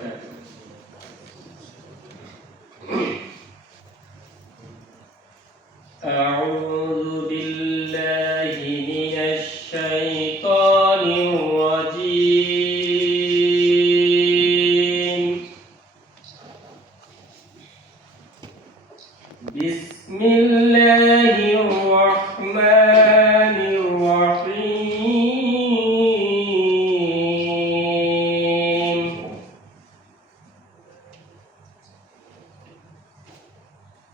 وبركاته. أعوذ بالله من الشيطان الرجيم. بسم الله الرحمن الرحيم.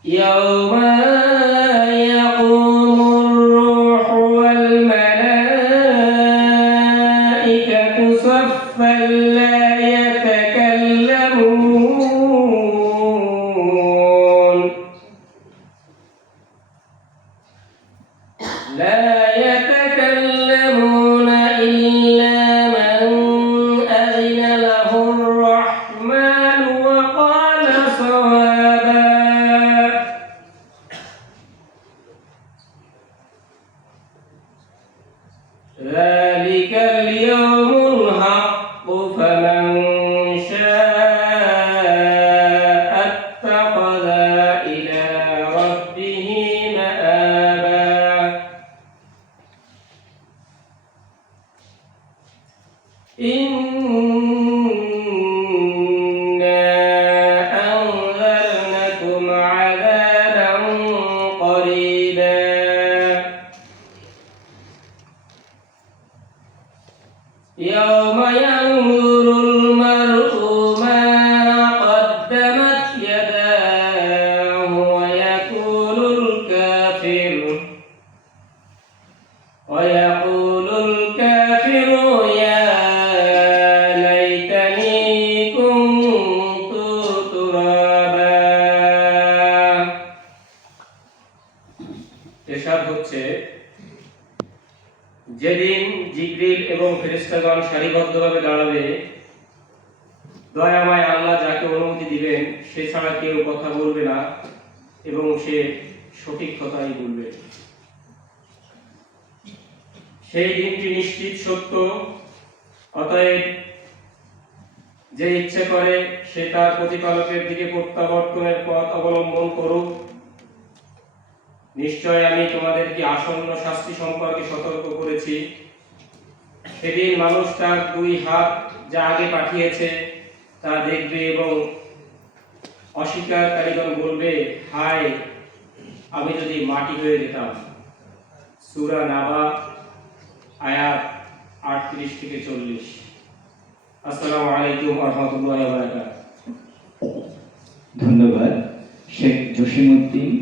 يوم يقوم الروح والملائكة صفا لا يتكلمون إلا من أذن له الرحمن وقال صوابا. ذلك اليوم الحق فمن شاء اتخذ إلى ربه مآبا. إنا أنذرنكم عذابا قريبا. يوم ينظر المرء ما قدمت يداه ويقول الكافر يا ليتني كنت ترابا. এরশাদ হচ্ছে, যেদিন জিবরিল এবং ফেরেশতাগণ সারিবদ্ধভাবে দাঁড়াবে, দয়াময় আল্লাহ যাকে অনুমতি দিবেন সে ছাড়া কেউ কথা বলবে না এবং সে সঠিক কথাই বলবে। সেই দিনটি নিশ্চিত সত্য, অতএব যে ইচ্ছে করে সে তার প্রতিপালকের দিকে প্রত্যাবর্তনের পথ অবলম্বন করুক। নিশ্চয় আমি তোমাদেরকে আসন্ন শাস্তি সম্পর্কে সতর্ক করেছি। সেদিন মানুষ তার দুই হাত যা আগে পাঠিয়েছে তা দেখবে এবং অস্বীকারীগণ বলবে, হায়, আমি যদি মাটি হয়ে যেতাম। সূরা নাবা আয়াত 38 থেকে 40। আসসালামু আলাইকুম ওয়া রাহমাতুল্লাহি ওয়া বারাকাতুহু। ধন্যবাদ শেখ জসিমউদ্দিন।